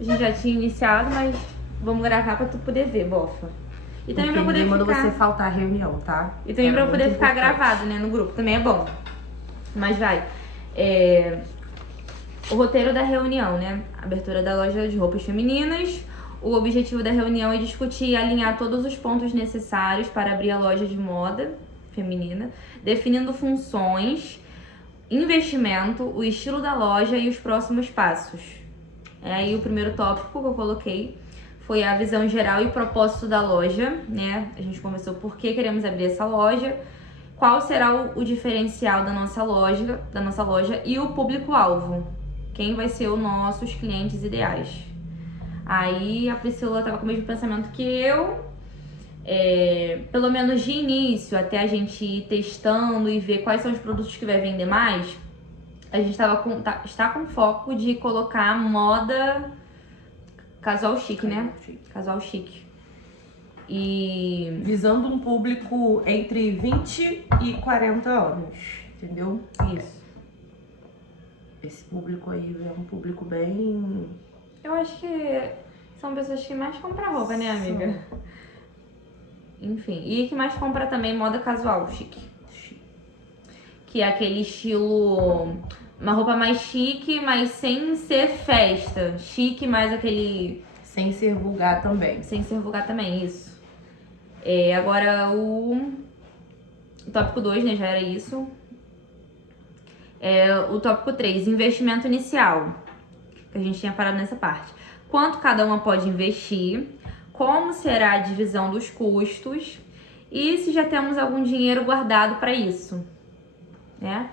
A gente já tinha iniciado, mas vamos gravar pra tu poder ver, bofa. E também Porque pra poder ninguém mandou ficar... você faltar a reunião, tá? E também Era pra poder muito ficar importante. gravado, né, no grupo. Também é bom. Mas vai. O roteiro da reunião, né? Abertura da loja de roupas femininas. O objetivo da reunião é discutir e alinhar todos os pontos necessários para abrir a loja de moda feminina, definindo funções, investimento, o estilo da loja e os próximos passos. Aí o primeiro tópico que eu coloquei foi a visão geral e propósito da loja, né? A gente conversou por que queremos abrir essa loja, qual será o diferencial da nossa loja e o público-alvo. Quem vai ser os nossos clientes ideais. Aí a Priscila tava com o mesmo pensamento que eu. Pelo menos de início, até a gente ir testando e ver quais são os produtos que vai vender mais, a gente está com foco de colocar moda casual chique, né? Casual chique. E Visando um público entre 20 e 40 anos, entendeu? isso. Esse público aí é um público bem... Eu acho que são pessoas que mais compram roupa, né, amiga? Enfim, e que mais compra também moda casual, chique. Que é aquele estilo... Uma roupa mais chique, mas sem ser festa. Chique, mais aquele... Sem ser vulgar também. Sem ser vulgar também, isso. Agora o tópico 2, né, já era isso. O tópico 3, investimento inicial. Que a gente tinha parado nessa parte. Quanto cada uma pode investir, como será a divisão dos custos e se já temos algum dinheiro guardado para isso, né?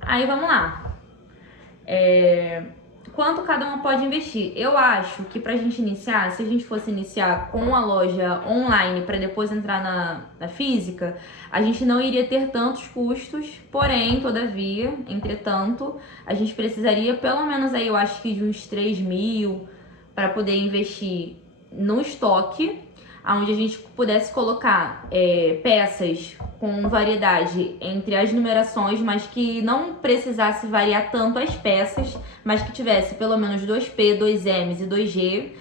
Aí vamos lá. Quanto cada uma pode investir? Eu acho que pra gente iniciar, se a gente fosse iniciar com a loja online para depois entrar na física, a gente não iria ter tantos custos, porém, todavia, entretanto, a gente precisaria pelo menos aí, eu acho que de uns 3 mil para poder investir no estoque, onde a gente pudesse colocar peças com variedade entre as numerações, mas que não precisasse variar tanto as peças, mas que tivesse pelo menos 2P, 2Ms e 2G.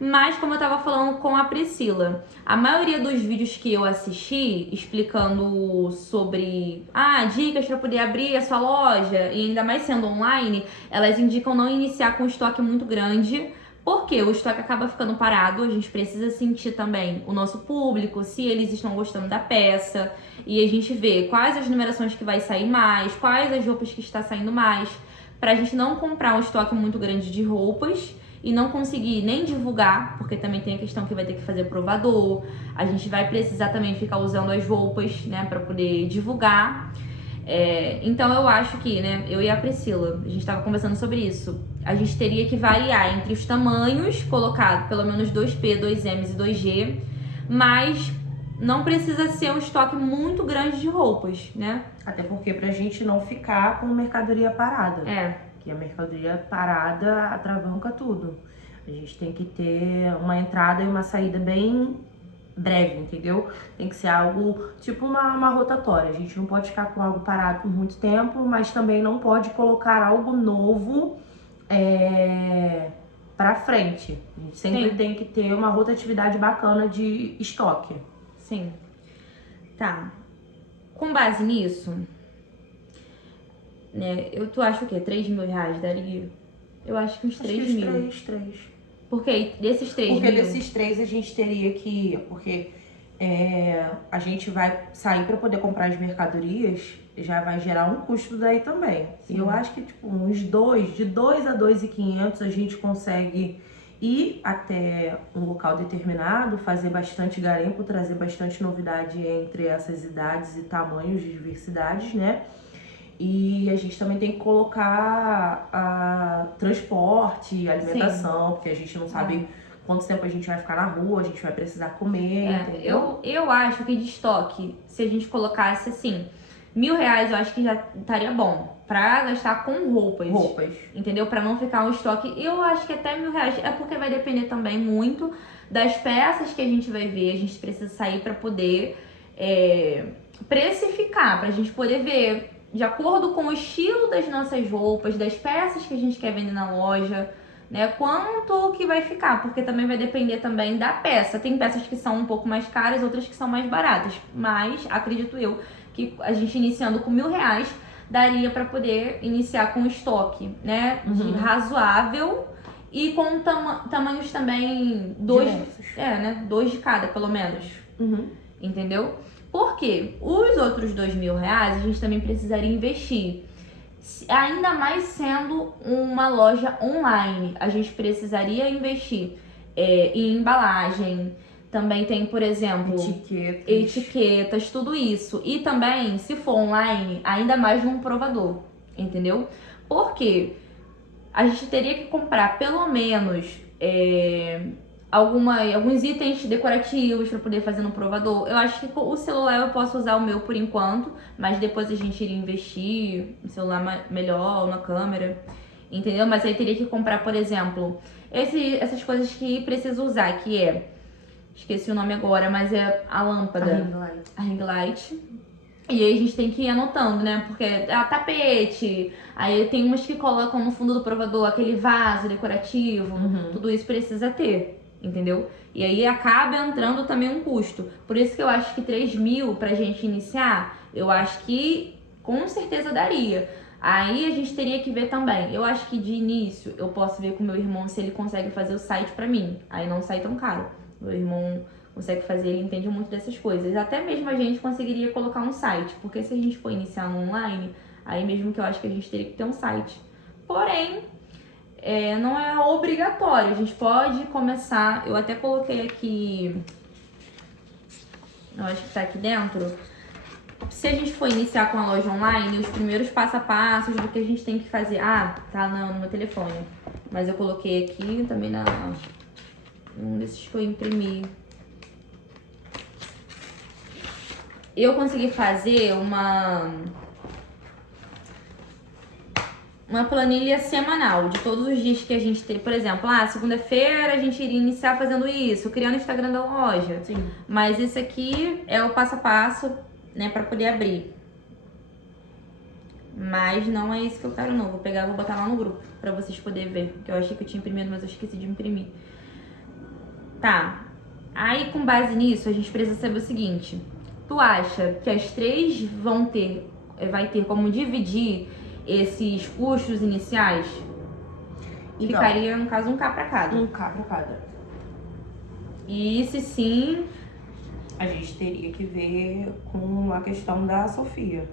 Mas como eu tava falando com a Priscila, a maioria dos vídeos que eu assisti explicando sobre dicas para poder abrir a sua loja, e ainda mais sendo online, elas indicam não iniciar com estoque muito grande, porque o estoque acaba ficando parado, a gente precisa sentir também o nosso público, se eles estão gostando da peça, e a gente vê quais as numerações que vai sair mais, quais as roupas que está saindo mais, pra gente não comprar um estoque muito grande de roupas e não conseguir nem divulgar, porque também tem a questão que vai ter que fazer provador, a gente vai precisar também ficar usando as roupas, né, pra poder divulgar. Então eu acho que, né, eu e a Priscila, a gente estava conversando sobre isso, a gente teria que variar entre os tamanhos, colocar pelo menos 2P, 2Ms e 2G, mas não precisa ser um estoque muito grande de roupas, né? Até porque pra gente não ficar com mercadoria parada. Que a mercadoria parada atravanca tudo. A gente tem que ter uma entrada e uma saída bem breve, entendeu? Tem que ser algo tipo uma rotatória. A gente não pode ficar com algo parado por muito tempo, mas também não pode colocar algo novo pra frente. A gente sempre tem que ter uma rotatividade bacana de estoque. Sim. Tá. Com base nisso, né, tu acha o quê? 3 mil reais daria? Eu acho que uns 3 mil. Três. Porque desses 3 mil... Porque desses 3 a gente teria que... Porque a gente vai sair para poder comprar as mercadorias, já vai gerar um custo daí também. Sim. E eu acho que tipo, de 2 a 2.500 a gente consegue ir até um local determinado, fazer bastante garimpo, trazer bastante novidade entre essas idades e tamanhos de diversidades, né? E a gente também tem que colocar transporte, alimentação, porque a gente não sabe quanto tempo a gente vai ficar na rua, a gente vai precisar comer, entendeu? Eu acho que de estoque, se a gente colocasse assim, R$1.000, eu acho que já estaria bom. Pra gastar com roupas. Entendeu? Pra não ficar um estoque. Eu acho que até R$1.000 é porque vai depender também muito das peças que a gente vai ver. A gente precisa sair pra poder precificar, pra gente poder ver de acordo com o estilo das nossas roupas, das peças que a gente quer vender na loja, né? Quanto que vai ficar, porque também vai depender também da peça. Tem peças que são um pouco mais caras, outras que são mais baratas, mas acredito eu que a gente iniciando com R$ 1.000 daria para poder iniciar com estoque, né? De razoável e com tamanhos também né? 2 de cada, pelo menos. Entendeu? Porque os outros R$ 2.000 a gente também precisaria investir. Ainda mais sendo uma loja online, a gente precisaria investir em embalagem. Também tem, por exemplo, etiquetas, tudo isso. E também, se for online, ainda mais num provador, entendeu? Porque a gente teria que comprar pelo menos alguns itens decorativos para poder fazer no provador. Eu acho que o celular eu posso usar o meu por enquanto, mas depois a gente iria investir no celular melhor, na câmera, entendeu? Mas aí teria que comprar, por exemplo, essas coisas que precisa usar, que esqueci o nome agora, mas é a lâmpada. A ring light. E aí a gente tem que ir anotando, né? Porque tapete, aí tem umas que colocam no fundo do provador aquele vaso decorativo, tudo isso precisa ter. Entendeu? E aí acaba entrando também um custo. Por isso que eu acho que 3.000 pra gente iniciar, eu acho que com certeza daria. Aí a gente teria que ver também. Eu acho que de início eu posso ver com meu irmão se ele consegue fazer o site pra mim. Aí não sai tão caro. Meu irmão consegue fazer, ele entende muito dessas coisas. Até mesmo a gente conseguiria colocar um site. Porque se a gente for iniciar no online, aí mesmo que eu acho que a gente teria que ter um site. Porém, não é obrigatório, a gente pode começar. Eu até coloquei aqui, eu acho que tá aqui dentro. Se a gente for iniciar com a loja online, os primeiros passo a passos do que a gente tem que fazer. Tá no meu telefone, mas eu coloquei aqui também um desses que eu imprimi. Eu consegui fazer uma planilha semanal de todos os dias que a gente tem. Por exemplo, segunda-feira a gente iria iniciar fazendo isso, criando o Instagram da loja. Sim. Mas esse aqui é o passo a passo, né, pra poder abrir. Mas não é isso que eu quero não. Vou pegar e vou botar lá no grupo pra vocês poderem ver. Que eu achei que eu tinha imprimido, mas eu esqueci de imprimir. Tá. Aí com base nisso, a gente precisa saber o seguinte. Tu acha que as 3 vai ter como dividir esses custos iniciais? Então, ficaria, no caso, 1.000 pra cada. 1.000 pra cada. E se sim, a gente teria que ver com a questão da Sofia.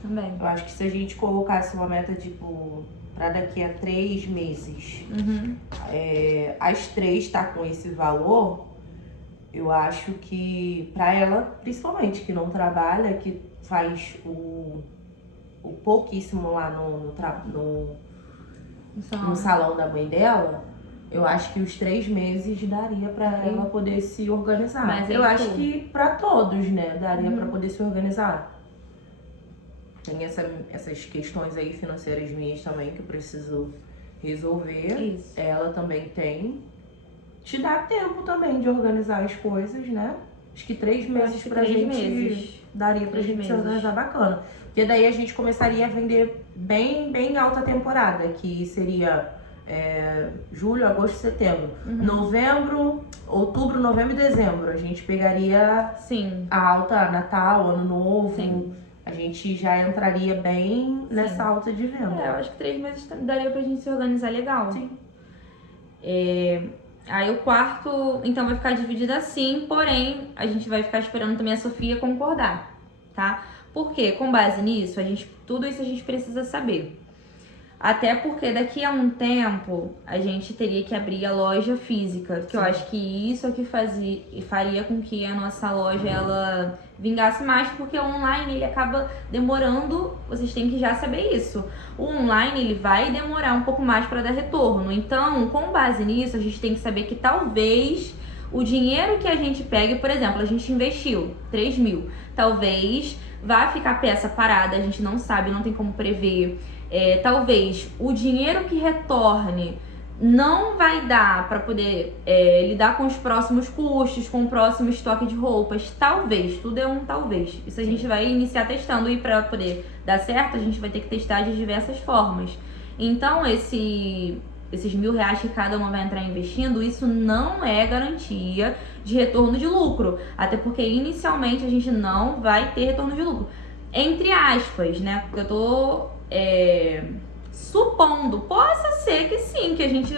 Também. Eu acho que se a gente colocasse uma meta, tipo, pra daqui a 3 meses, as 3 tá com esse valor, eu acho que pra ela, principalmente, que não trabalha, que faz o pouquíssimo lá no salão da mãe dela, eu acho que os 3 meses daria pra ela poder se organizar. Mas eu acho que pra todos, né, daria pra poder se organizar. Tem essas questões aí financeiras minhas também que eu preciso resolver. Isso. Ela também tem. Te dá tempo também de organizar as coisas, né? Acho que 3 meses pra gente daria pra gente se organizar bacana. Porque daí a gente começaria a vender bem alta temporada, que seria julho, agosto, setembro. Novembro, outubro, novembro e dezembro. A gente pegaria a alta Natal, Ano Novo. Sim. A gente já entraria bem nessa alta de venda. Eu acho que 3 meses daria pra gente se organizar legal. Sim. Aí o quarto, então, vai ficar dividido assim, porém, a gente vai ficar esperando também a Sofia concordar, tá? Porque, com base nisso, tudo isso a gente precisa saber. Até porque daqui a um tempo, a gente teria que abrir a loja física, que eu acho que isso é que faria com que a nossa loja, ela vingasse mais, porque o online, ele acaba demorando, vocês têm que já saber isso. O online, ele vai demorar um pouco mais para dar retorno. Então, com base nisso, a gente tem que saber que talvez o dinheiro que a gente pegue, por exemplo, a gente investiu 3.000, talvez vá ficar peça parada, a gente não sabe, não tem como prever. Talvez o dinheiro que retorne não vai dar para poder lidar com os próximos custos, com o próximo estoque de roupas. Talvez, tudo é um talvez. Isso a gente vai iniciar testando, e para poder dar certo, a gente vai ter que testar de diversas formas. Então, esse esses R$1.000 que cada uma vai entrar investindo, isso não é garantia de retorno de lucro. Até porque inicialmente a gente não vai ter retorno de lucro. Entre aspas, né? Porque eu tô supondo, possa ser que sim, que a gente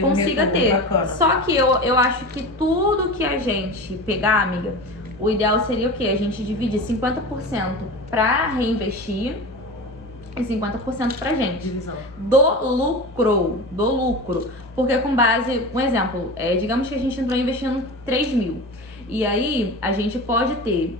consiga ter. Bacana. Só que eu acho que tudo que a gente pegar, amiga, o ideal seria o quê? A gente dividir 50% pra reinvestir e 50% pra gente. Divisão. Do lucro. Porque com base, um exemplo, digamos que a gente entrou investindo 3.000. E aí, a gente pode ter,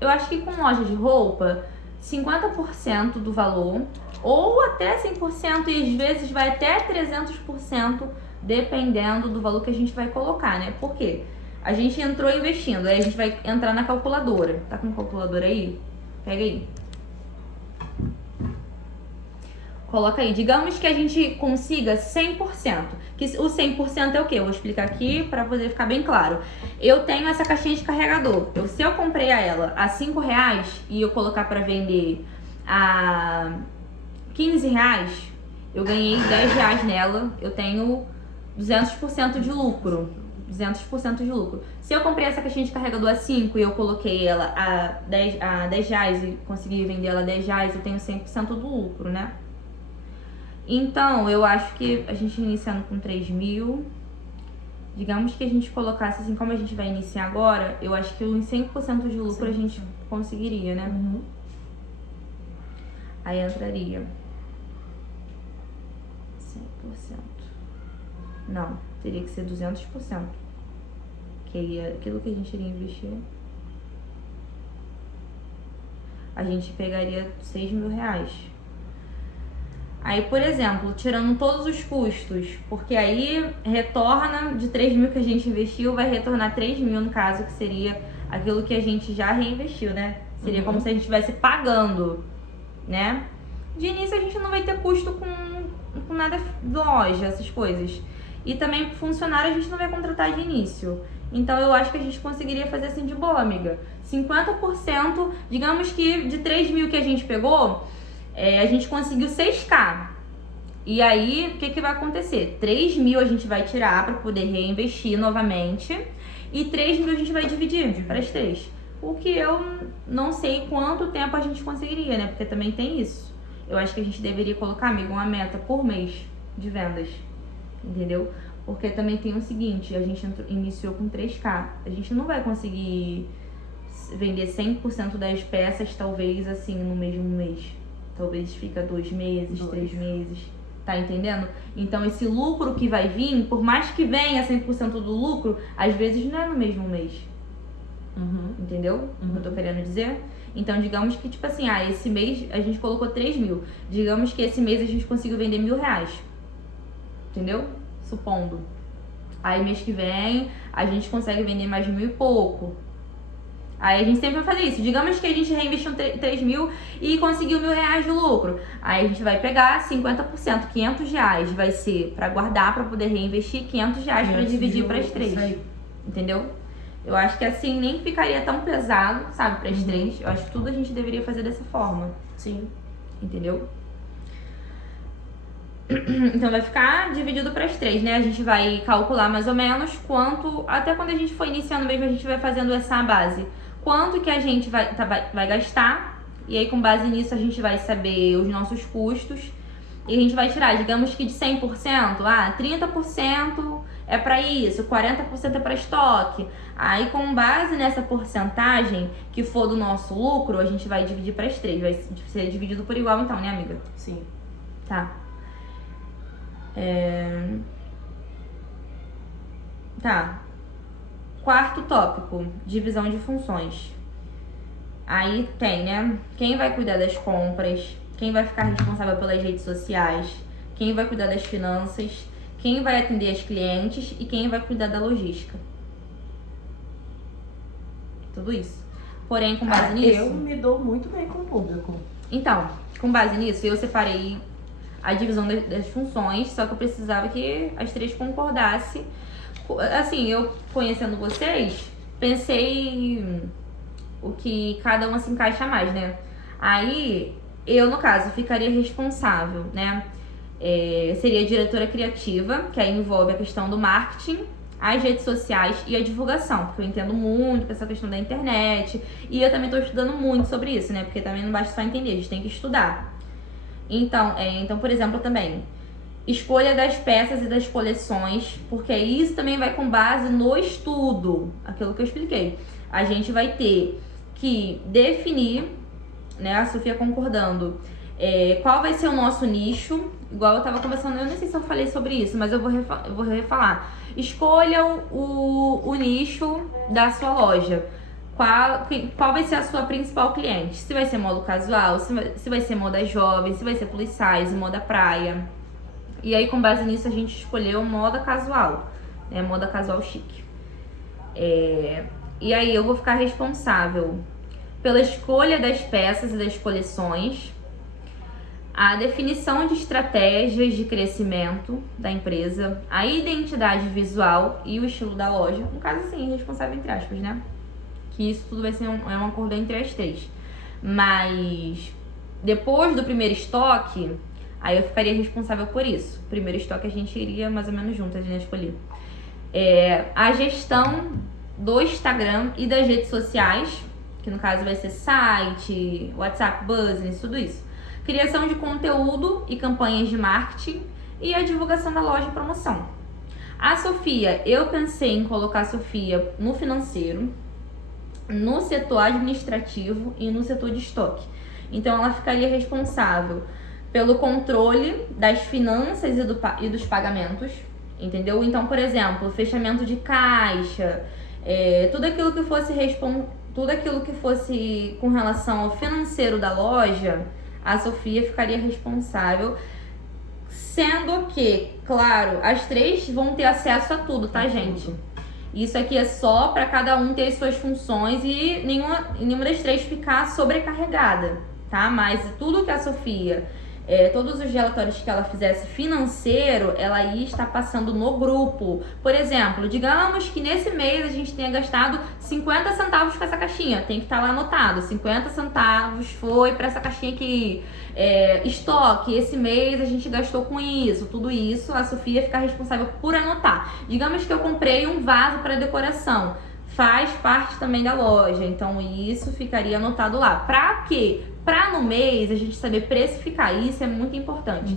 eu acho que com loja de roupa, 50% do valor, ou até 100%, e às vezes vai até 300%, dependendo do valor que a gente vai colocar, né? Por quê? A gente entrou investindo, aí a gente vai entrar na calculadora. Tá com calculadora aí? Pega aí. Coloca aí. Digamos que a gente consiga 100%. Que o 100% é o quê? Eu vou explicar aqui para poder ficar bem claro. Eu tenho essa caixinha de carregador. Se eu comprei ela a R$5 e eu colocar para vender a R$15, eu ganhei R$10 nela. Eu tenho 200% de lucro. 200% de lucro. Se eu comprei essa caixinha de carregador a 5 e eu coloquei ela a R$10 e consegui vender ela a R$10, eu tenho 100% do lucro, né? Então, eu acho que a gente iniciando com 3.000, digamos que a gente colocasse assim, como a gente vai iniciar agora, eu acho que em 100% de lucro a gente conseguiria, né? Uhum. Aí entraria 100%. Não, teria que ser 200%. Que aí aquilo que a gente iria investir, a gente pegaria R$6.000. Aí, por exemplo, tirando todos os custos, porque aí retorna de 3.000 que a gente investiu, vai retornar 3.000 no caso, que seria aquilo que a gente já reinvestiu, né? Seria como se a gente estivesse pagando, né? De início a gente não vai ter custo com nada de loja, essas coisas. E também funcionário a gente não vai contratar de início. Então eu acho que a gente conseguiria fazer assim de boa, amiga. 50%, digamos que de 3.000 que a gente pegou, a gente conseguiu 6.000. E aí, o que vai acontecer? 3.000 a gente vai tirar para poder reinvestir novamente. E 3.000 a gente vai dividir para as 3. O que eu não sei quanto tempo a gente conseguiria, né? Porque também tem isso. Eu acho que a gente deveria colocar, amigo, uma meta por mês de vendas. Entendeu? Porque também tem o seguinte, a gente iniciou com 3.000. A gente não vai conseguir vender 100% das peças, talvez, assim, no mesmo mês. Talvez fica 2 meses, 3 meses. Tá entendendo? Então, esse lucro que vai vir, por mais que venha 100% do lucro, às vezes não é no mesmo mês. Entendeu? O que eu tô querendo dizer? Então, digamos que, tipo assim, esse mês a gente colocou 3.000. Digamos que esse mês a gente conseguiu vender R$1.000. Entendeu? Supondo. Aí, mês que vem, a gente consegue vender mais de 1.000 e pouco. Aí a gente sempre vai fazer isso. Digamos que a gente reinvestiu 3.000 e conseguiu R$1.000 de lucro. Aí a gente vai pegar 50%, R$500 vai ser pra guardar, pra poder reinvestir, R$500 pra dividir pras 3. Entendeu? Eu acho que assim nem ficaria tão pesado, sabe, pras 3. Eu acho que tudo a gente deveria fazer dessa forma. Sim. Entendeu? Então vai ficar dividido para as 3, né? A gente vai calcular mais ou menos quanto, até quando a gente for iniciando mesmo, a gente vai fazendo essa base. Quanto que a gente vai gastar, e aí com base nisso a gente vai saber os nossos custos. E a gente vai tirar, digamos que de 100%, 30% é para isso, 40% é para estoque. Aí com base nessa porcentagem que for do nosso lucro, a gente vai dividir para as 3. Vai ser dividido por igual então, né, amiga? Sim. Tá. Tá. Quarto tópico, divisão de funções. Aí tem, né? Quem vai cuidar das compras, quem vai ficar responsável pelas redes sociais, quem vai cuidar das finanças, quem vai atender as clientes e quem vai cuidar da logística. Tudo isso. Porém, com base nisso... Eu me dou muito bem com o público. Então, com base nisso, eu separei a divisão das funções, só que eu precisava que as 3 concordassem. Assim, eu conhecendo vocês, pensei o que cada uma se encaixa mais, né? Aí, eu, no caso, ficaria responsável, né? seria a diretora criativa, que aí envolve a questão do marketing, as redes sociais e a divulgação, porque eu entendo muito com essa questão da internet e eu também estou estudando muito sobre isso, né? Porque também não basta só entender, a gente tem que estudar. Então, por exemplo, também escolha das peças e das coleções, porque isso também vai com base no estudo, aquilo que eu expliquei. A gente vai ter que definir, né, a Sofia concordando, qual vai ser o nosso nicho, igual eu tava conversando, eu não sei se eu falei sobre isso, mas eu vou refalar. Escolha o nicho da sua loja. Qual vai ser a sua principal cliente? Se vai ser moda casual, se vai ser moda jovem, se vai ser plus size, moda praia. E aí, com base nisso, a gente escolheu moda casual, né? Moda casual chique. E aí, eu vou ficar responsável pela escolha das peças e das coleções, a definição de estratégias de crescimento da empresa, a identidade visual e o estilo da loja. No caso, assim, responsável entre aspas, né? Que isso tudo vai ser um acordo entre as três. Mas depois do primeiro estoque, aí eu ficaria responsável por isso. O primeiro estoque a gente iria mais ou menos juntas, né? Escolher. A gestão do Instagram e das redes sociais, que no caso vai ser site, WhatsApp, Business, tudo isso. Criação de conteúdo e campanhas de marketing e a divulgação da loja e promoção. A Sofia, eu pensei em colocar a Sofia no financeiro, no setor administrativo e no setor de estoque. Então ela ficaria responsável pelo controle das finanças e dos pagamentos, entendeu? Então, por exemplo, fechamento de caixa, tudo aquilo que fosse com relação ao financeiro da loja, a Sofia ficaria responsável, sendo que, claro, as três vão ter acesso a tudo, tá, gente? Isso aqui é só para cada um ter as suas funções e nenhuma das três ficar sobrecarregada, tá? Mas tudo que a Sofia, todos os relatórios que ela fizesse financeiro, ela ia estar passando no grupo. Por exemplo, digamos que nesse mês a gente tenha gastado 50 centavos com essa caixinha. Tem que estar lá anotado, 50 centavos foi para essa caixinha aqui. Estoque, esse mês a gente gastou com isso. Tudo isso a Sofia fica responsável por anotar. Digamos que eu comprei um vaso para decoração, faz parte também da loja, então isso ficaria anotado lá. Pra quê? Pra no mês a gente saber precificar, isso é muito importante.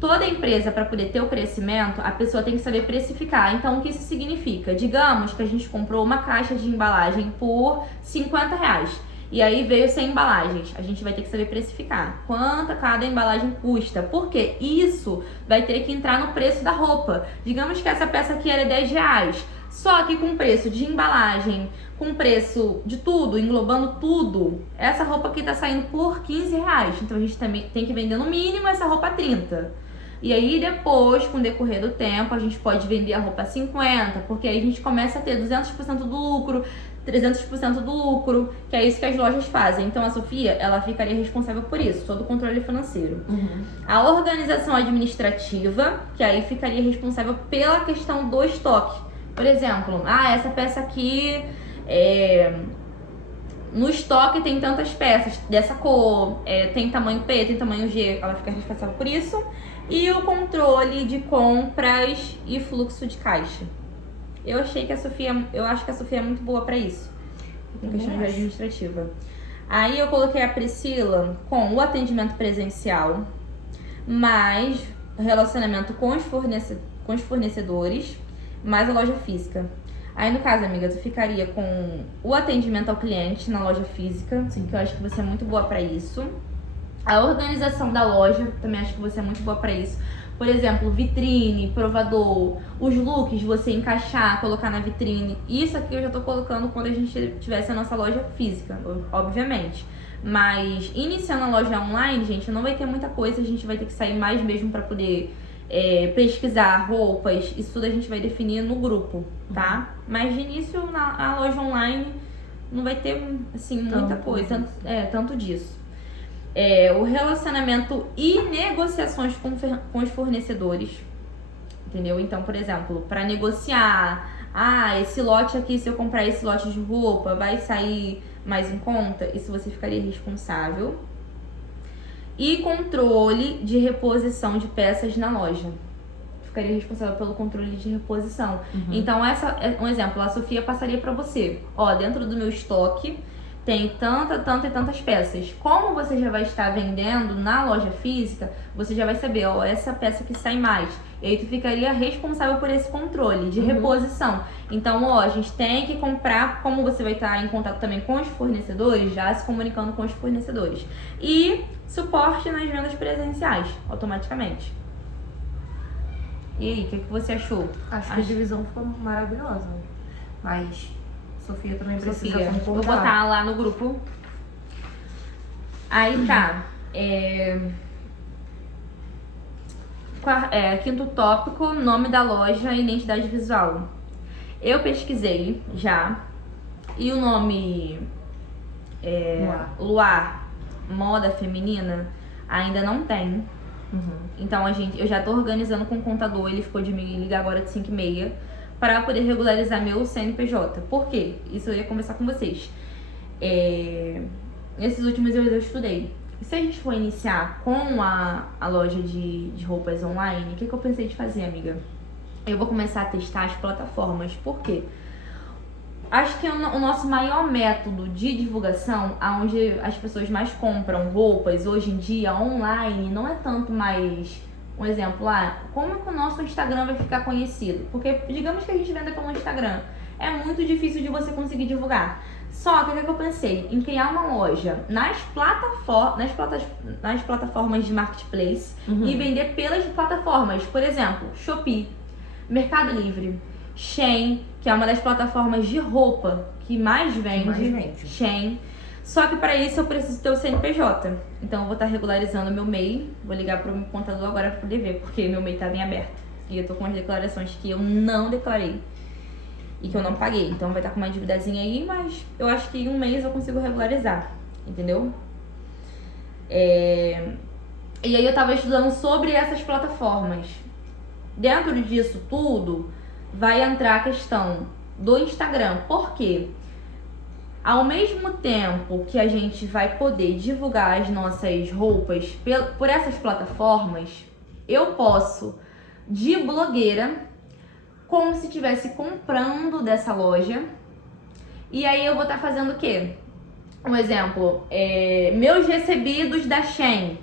Toda empresa, para poder ter o crescimento, a pessoa tem que saber precificar. Então, o que isso significa? Digamos que a gente comprou uma caixa de embalagem por R$50. E aí veio 100 embalagens. A gente vai ter que saber precificar. Quanto cada embalagem custa. Porque isso vai ter que entrar no preço da roupa. Digamos que essa peça aqui era R$10. Só que com preço de embalagem, com preço de tudo, englobando tudo, essa roupa aqui tá saindo por R$15. Então a gente também tem que vender no mínimo essa roupa a 30. E aí depois, com o decorrer do tempo, a gente pode vender a roupa a 50, porque aí a gente começa a ter 200% do lucro, 300% do lucro, que é isso que as lojas fazem. Então a Sofia, ela ficaria responsável por isso, todo o controle financeiro. A organização administrativa, que aí ficaria responsável pela questão do estoque. Por exemplo, essa peça aqui, no estoque tem tantas peças dessa cor, tem tamanho P, tem tamanho G, ela fica responsável por isso. E o controle de compras e fluxo de caixa. Eu acho que a Sofia é muito boa pra isso, em questão administrativa. Aí eu coloquei a Priscila com o atendimento presencial, mais relacionamento com os fornecedores, mais a loja física. Aí no caso, amiga, tu ficaria com o atendimento ao cliente na loja física, que eu acho que você é muito boa pra isso. A organização da loja, também acho que você é muito boa pra isso. Por exemplo, vitrine, provador, os looks, você encaixar, colocar na vitrine. Isso aqui eu já tô colocando quando a gente tivesse a nossa loja física, obviamente. Mas iniciando a loja online, gente, não vai ter muita coisa, a gente vai ter que sair mais mesmo pra poder pesquisar roupas. Isso tudo a gente vai definir no grupo, tá? Mas de início, na loja online, não vai ter, assim, muita coisa, tanto disso. O relacionamento e negociações com os fornecedores, entendeu? Então, por exemplo, para negociar, esse lote aqui, se eu comprar esse lote de roupa, vai sair mais em conta? Isso você ficaria responsável. e controle de reposição de peças na loja. Ficaria responsável pelo controle de reposição. Então, essa é um exemplo. A Sofia passaria para você. Ó, dentro do meu estoque tem tanta e tantas peças. Como você já vai estar vendendo na loja física, você já vai saber, ó, essa peça que sai mais. E aí tu ficaria responsável por esse controle de reposição. Então, ó, a gente tem que comprar, como você vai estar em contato também com os fornecedores, já se comunicando com os fornecedores. E suporte nas vendas presenciais, automaticamente. E aí, o que você achou? Acho que a divisão ficou maravilhosa. Mas Sofia também precisa concordar. Vou botar lá no grupo. Aí tá. Quinto tópico, nome da loja e identidade visual. Eu pesquisei já. E o nome Luar Moda Feminina ainda não tem. Então eu já tô organizando com o contador, ele ficou de me ligar agora de 5h30 para poder regularizar meu CNPJ. Por quê? Isso eu ia conversar com vocês. Nesses últimos dias eu estudei. E se a gente for iniciar com a loja de roupas online, o que eu pensei de fazer, amiga? Eu vou começar a testar as plataformas. Por quê? Acho que o nosso maior método de divulgação, onde as pessoas mais compram roupas hoje em dia online, não é tanto mais, um exemplo lá, como que o nosso Instagram vai ficar conhecido? Porque digamos que a gente venda pelo Instagram, é muito difícil de você conseguir divulgar. Só que o que eu pensei? Em criar uma loja nas plataformas de marketplace e vender pelas plataformas, por exemplo, Shopee, Mercado Livre, Shein, que é uma das plataformas de roupa que mais vende. Shein. Só que para isso eu preciso ter o CNPJ. Então eu vou estar regularizando meu MEI. Vou ligar para o meu contador agora para poder ver, porque meu MEI estava em aberto. E eu tô com as declarações que eu não declarei e que eu não paguei. Então vai estar com uma dívidazinha aí, mas eu acho que em um mês eu consigo regularizar. Entendeu? E aí eu tava estudando sobre essas plataformas. Dentro disso tudo, vai entrar a questão do Instagram. Por quê? Ao mesmo tempo que a gente vai poder divulgar as nossas roupas por essas plataformas, eu posso, de blogueira, como se estivesse comprando dessa loja. E aí eu vou estar fazendo o quê? Um exemplo, meus recebidos da Shein.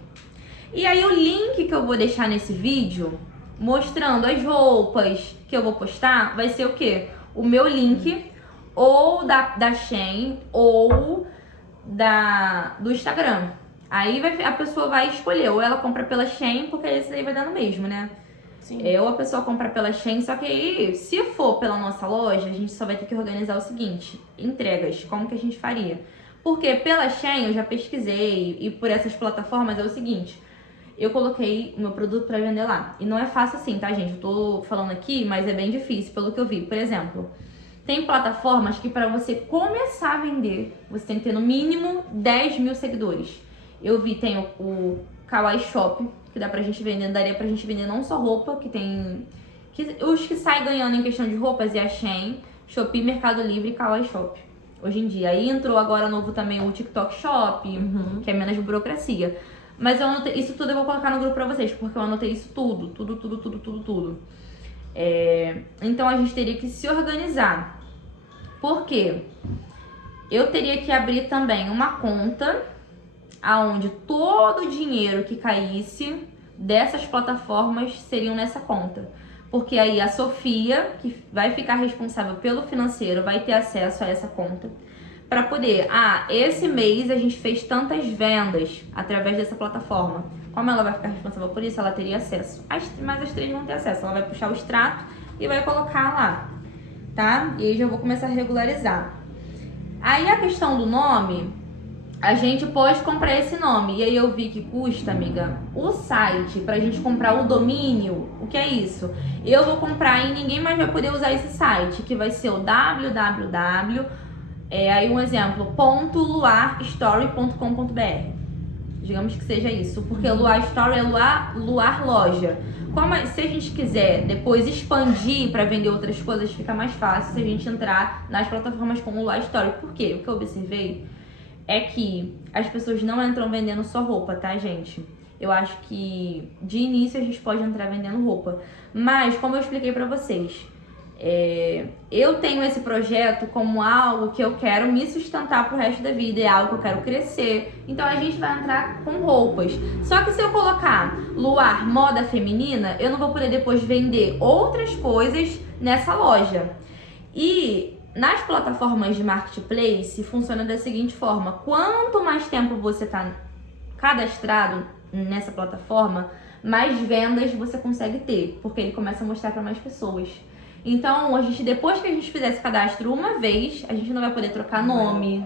E aí o link que eu vou deixar nesse vídeo, mostrando as roupas que eu vou postar, vai ser o quê? O meu link, ou da Shein, ou do Instagram. Aí a pessoa vai escolher, ou ela compra pela Shein, porque esse daí vai dar no mesmo, né? Sim. Ou a pessoa compra pela Shein, só que aí, se for pela nossa loja, a gente só vai ter que organizar o seguinte: entregas, como que a gente faria? Porque pela Shein eu já pesquisei, e por essas plataformas é o seguinte: eu coloquei o meu produto para vender lá. E não é fácil assim, tá, gente? Eu tô falando aqui, mas é bem difícil, pelo que eu vi. Por exemplo, tem plataformas que para você começar a vender, você tem que ter no mínimo 10 mil seguidores. Eu vi, tem o Kawaii Shop, que dá pra gente vender, daria pra gente vender não só roupa, os que saem ganhando em questão de roupas é a Shein, Shopee, Mercado Livre e Kawaii Shop. Hoje em dia. Aí entrou agora novo também o TikTok Shop, que é menos burocracia. Mas eu anotei, isso tudo eu vou colocar no grupo pra vocês, porque eu anotei isso tudo. Então a gente teria que se organizar. Por quê? Eu teria que abrir também uma conta aonde todo o dinheiro que caísse dessas plataformas seriam nessa conta. Porque aí a Sofia, que vai ficar responsável pelo financeiro, vai ter acesso a essa conta para poder, esse mês a gente fez tantas vendas através dessa plataforma. Como ela vai ficar responsável por isso, ela teria acesso. Mas as três vão ter acesso. Ela vai puxar o extrato e vai colocar lá, tá? E aí já vou começar a regularizar. Aí a questão do nome, a gente pode comprar esse nome. E aí eu vi que custa, amiga, o site, pra gente comprar o domínio. O que é isso? Eu vou comprar e ninguém mais vai poder usar esse site, que vai ser o www, aí um exemplo, .luarstory.com.br. Digamos que seja isso, porque Luar Story é Luar Loja. Se a gente quiser depois expandir para vender outras coisas, fica mais fácil se a gente entrar nas plataformas como Luar Story. Por quê? O que eu observei, é que as pessoas não entram vendendo só roupa, tá, gente? Eu acho que de início a gente pode entrar vendendo roupa. Mas, como eu expliquei pra vocês, eu tenho esse projeto como algo que eu quero me sustentar pro resto da vida, é algo que eu quero crescer. Então a gente vai entrar com roupas. Só que se eu colocar Luar moda feminina, eu não vou poder depois vender outras coisas nessa loja. E nas plataformas de marketplace funciona da seguinte forma: quanto mais tempo você tá cadastrado nessa plataforma, mais vendas você consegue ter, porque ele começa a mostrar para mais pessoas. Então, depois que a gente fizer esse cadastro uma vez, a gente não vai poder trocar nome,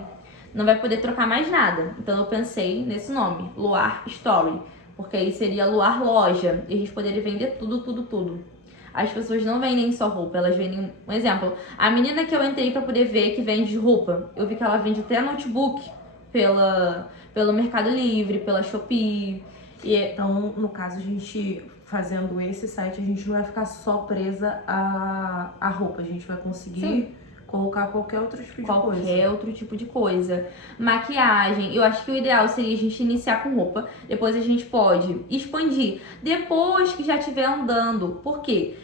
não vai poder trocar mais nada. Então, eu pensei nesse nome, Luar Story, porque aí seria Luar Loja, e a gente poderia vender tudo. As pessoas não vendem só roupa, elas vendem, um exemplo, a menina que eu entrei para poder ver que vende roupa, eu vi que ela vende até notebook pelo Mercado Livre, pela Shopee. Então, no caso, a gente fazendo esse site, a gente não vai ficar só presa à roupa, a gente vai conseguir colocar qualquer outro tipo de coisa. Qualquer outro tipo de coisa. Maquiagem, eu acho que o ideal seria a gente iniciar com roupa, depois a gente pode expandir, depois que já estiver andando. Por quê?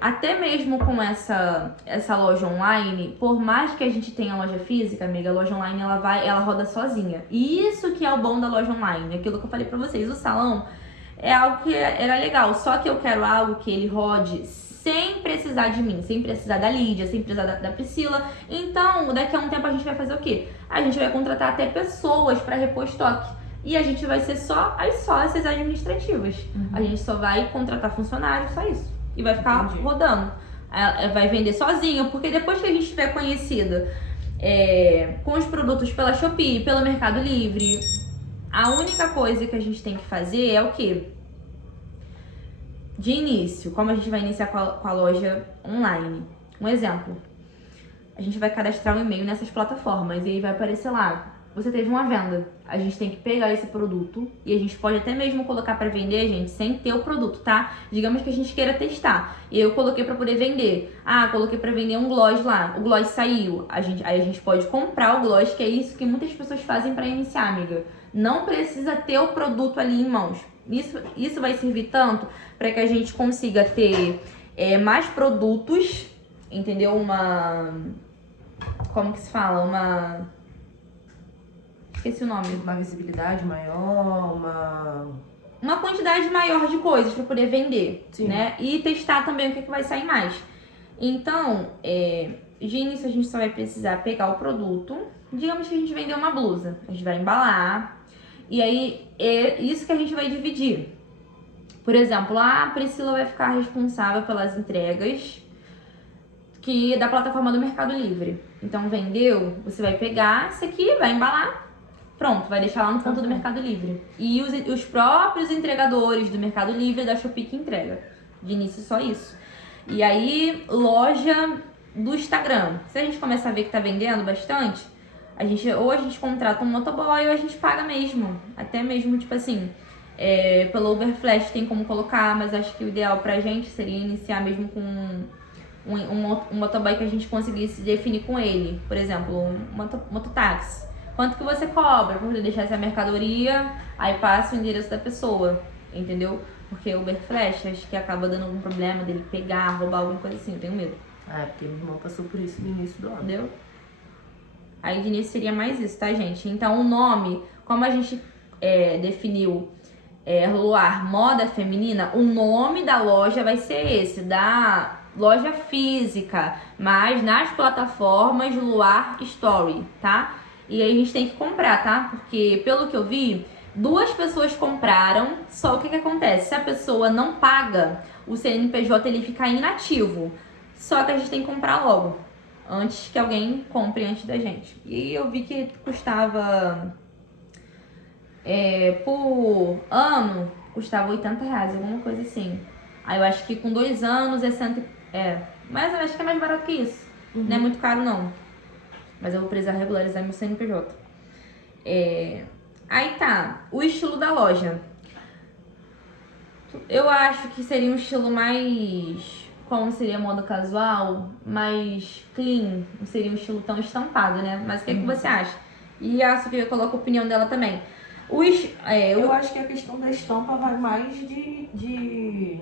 Até mesmo com essa loja online, por mais que a gente tenha loja física, amiga, a loja online ela roda sozinha. E isso que é o bom da loja online, aquilo que eu falei pra vocês, o salão é algo que era legal, só que eu quero algo que ele rode sem precisar de mim, sem precisar da Lídia, sem precisar da Priscila. Então, daqui a um tempo a gente vai fazer o quê? A gente vai contratar até pessoas pra repor estoque. E a gente vai ser só as sócias administrativas. A gente só vai contratar funcionários, só isso. E vai ficar rodando. Vai vender sozinho, porque depois que a gente estiver conhecida com os produtos pela Shopee, pelo Mercado Livre, a única coisa que a gente tem que fazer é o quê? De início, como a gente vai iniciar com a loja online. Um exemplo, a gente vai cadastrar um e-mail nessas plataformas e aí vai aparecer lá: você teve uma venda. A gente tem que pegar esse produto e a gente pode até mesmo colocar para vender, gente, sem ter o produto, tá? Digamos que a gente queira testar. E eu coloquei para poder vender. Coloquei para vender um gloss lá. O gloss saiu. Aí a gente pode comprar o gloss, que é isso que muitas pessoas fazem para iniciar, amiga. Não precisa ter o produto ali em mãos. Isso vai servir tanto para que a gente consiga ter mais produtos, entendeu? Como que se fala? Esqueci o nome. Uma visibilidade maior, uma quantidade maior de coisas para poder vender, Sim. né? E testar também o que vai sair mais. Então, de início a gente só vai precisar pegar o produto. Digamos que a gente vendeu uma blusa, a gente vai embalar. E aí, é isso que a gente vai dividir. Por exemplo, a Priscila vai ficar responsável pelas entregas da plataforma do Mercado Livre. Então, vendeu, você vai pegar isso aqui, vai embalar. Pronto, vai deixar lá no ponto do Mercado Livre. E os próprios entregadores do Mercado Livre e da Shopee que entrega. De início, só isso. E aí, loja do Instagram. Se a gente começar a ver que tá vendendo bastante, ou a gente contrata um motoboy ou a gente paga mesmo. Até mesmo, tipo assim, pelo Uber Flash tem como colocar, mas acho que o ideal pra gente seria iniciar mesmo com um motoboy que a gente conseguisse definir com ele. Por exemplo, um mototáxi. Quanto que você cobra pra poder deixar essa mercadoria, aí passa o endereço da pessoa, entendeu? Porque o Uber Flash, acho que acaba dando algum problema dele pegar, roubar alguma coisa assim, eu tenho medo. Porque meu irmão passou por isso no início do ano. Entendeu? Aí de início seria mais isso, tá, gente? Então o nome, como a gente definiu Luar Moda Feminina, o nome da loja vai ser esse, da loja física, mas nas plataformas Luar Story, tá? E aí a gente tem que comprar, tá? Porque, pelo que eu vi, 2 pessoas compraram, só o que acontece? Se a pessoa não paga, o CNPJ ele fica inativo. Só que a gente tem que comprar logo, antes que alguém compre antes da gente. E eu vi que custava, por ano, custava R$80, alguma coisa assim. Aí eu acho que com 2 anos mas eu acho que é mais barato que isso. Não é muito caro, não. Mas eu vou precisar regularizar meu CNPJ. Aí tá, o estilo da loja. Eu acho que seria um estilo mais... Como seria moda casual, mais clean. Não seria um estilo tão estampado, né? Mas o que você acha? E a Sofia coloca a opinião dela também. Eu acho que a questão da estampa vai mais de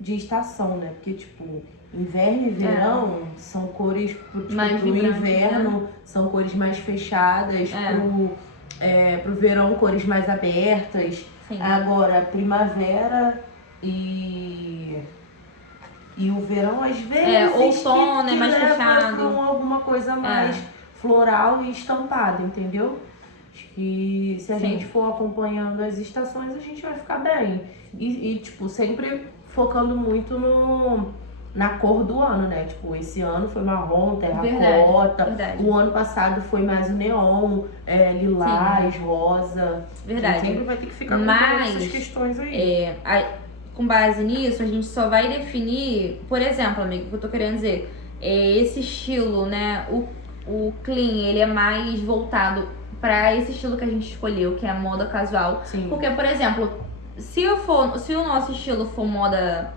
estação, né? Porque, tipo, inverno e verão são cores tipo, mais pro vibrantes, inverno, né? são cores mais fechadas, pro verão cores mais abertas. Sim. Agora, primavera e o verão, às vezes, outono que é mais leva fechado. pra alguma coisa mais floral e estampada, entendeu? Acho que se a gente for acompanhando as estações, a gente vai ficar bem. E tipo, sempre focando muito na cor do ano, né? Tipo, esse ano foi marrom, terracota. Verdade. O ano passado foi mais o neon, lilás, rosa. Verdade. A gente sempre vai ter que ficar acompanhando essas questões aí. Com base nisso, a gente só vai definir, por exemplo, amigo, o que eu tô querendo dizer, esse estilo, né? O clean, ele é mais voltado para esse estilo que a gente escolheu, que é a moda casual. Sim. Porque, por exemplo, se o nosso estilo for moda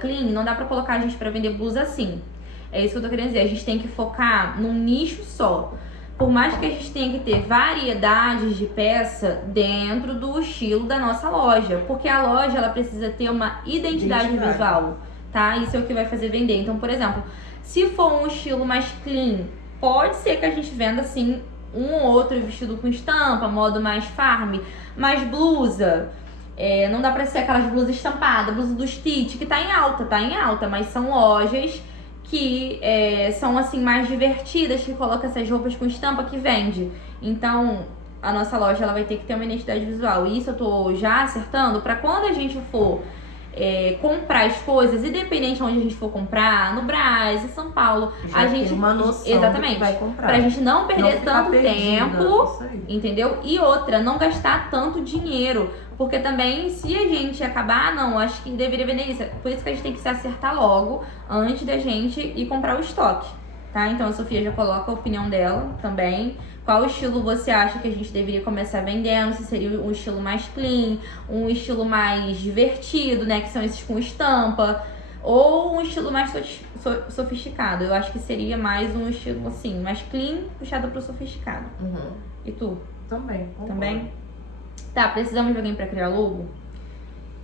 clean, não dá pra colocar a gente pra vender blusa assim. É isso que eu tô querendo dizer. A gente tem que focar num nicho só. Por mais que a gente tenha que ter variedades de peça dentro do estilo da nossa loja. Porque a loja, ela precisa ter uma identidade visual, tá? Isso é o que vai fazer vender. Então, por exemplo, se for um estilo mais clean, pode ser que a gente venda, assim, um ou outro vestido com estampa, modo mais farm, mais blusa. Não dá pra ser aquelas blusas estampadas, blusa do Stitch, que tá em alta, mas são lojas que são assim mais divertidas, que colocam essas roupas com estampa que vende. Então, a nossa loja ela vai ter que ter uma identidade visual. E isso eu tô já acertando pra quando a gente for comprar as coisas, independente de onde a gente for comprar, no Brás, em São Paulo, já a gente tem uma noção exatamente, do que vai comprar. Pra gente não perder tanto tempo, entendeu? E outra, não gastar tanto dinheiro. Porque também, se a gente acabar, não, acho que deveria vender isso. Por isso que a gente tem que se acertar logo, antes da gente ir comprar o estoque, tá? Então a Sofia já coloca a opinião dela também. Qual estilo você acha que a gente deveria começar vendendo? Se seria um estilo mais clean, um estilo mais divertido, né? Que são esses com estampa. Ou um estilo mais sofisticado. Eu acho que seria mais um estilo, assim, mais clean, puxado pro sofisticado. Uhum. E tu? Também, concordo. Também? Tá, precisamos de alguém pra criar logo?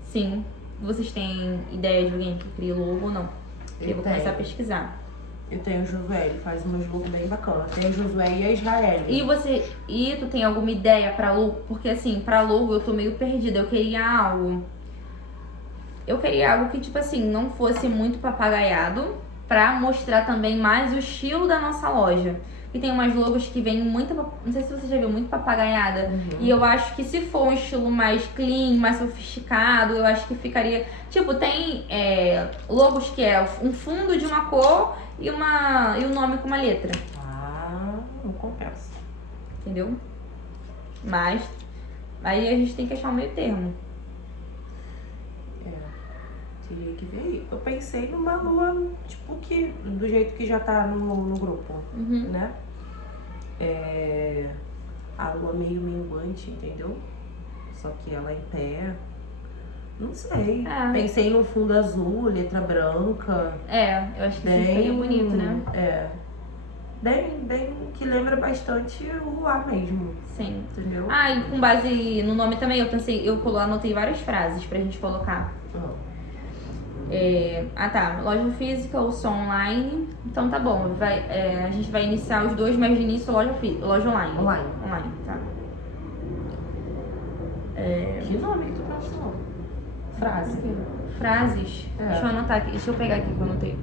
Sim. Vocês têm ideia de alguém que cria logo ou não? Eu vou começar a pesquisar. Eu tenho o Josué, ele faz umas looks bem bacanas. Tem o Josué e a Israel. E tu tem alguma ideia pra logo? Porque assim, pra logo eu tô meio perdida. Eu queria algo que, tipo assim, não fosse muito papagaiado, pra mostrar também mais o estilo da nossa loja. E tem umas logos que vem muito, não sei se você já viu, muito papagaiada. Uhum. E eu acho que se for um estilo mais clean, mais sofisticado, eu acho que ficaria... Tipo, tem logos que é um fundo de uma cor e o nome com uma letra. Não compensa. Entendeu? Mas aí a gente tem que achar um meio termo. Teria que ver aí. Eu pensei numa lua, tipo, que do jeito que já tá no grupo, né? A lua meio minguante, entendeu? Só que ela em pé. Não sei. Pensei no fundo azul, letra branca. Eu acho que isso ficaria bonito, né? Bem que lembra bastante o luar mesmo. Sim. Entendeu? E com base no nome também, eu anotei várias frases pra gente colocar. Loja física ou só online? Então tá bom, a gente vai iniciar os dois, mas de início loja online. Online, tá. Que nome que tu pensou? Frase. Frases? Deixa eu anotar aqui, deixa eu pegar aqui que eu anotei.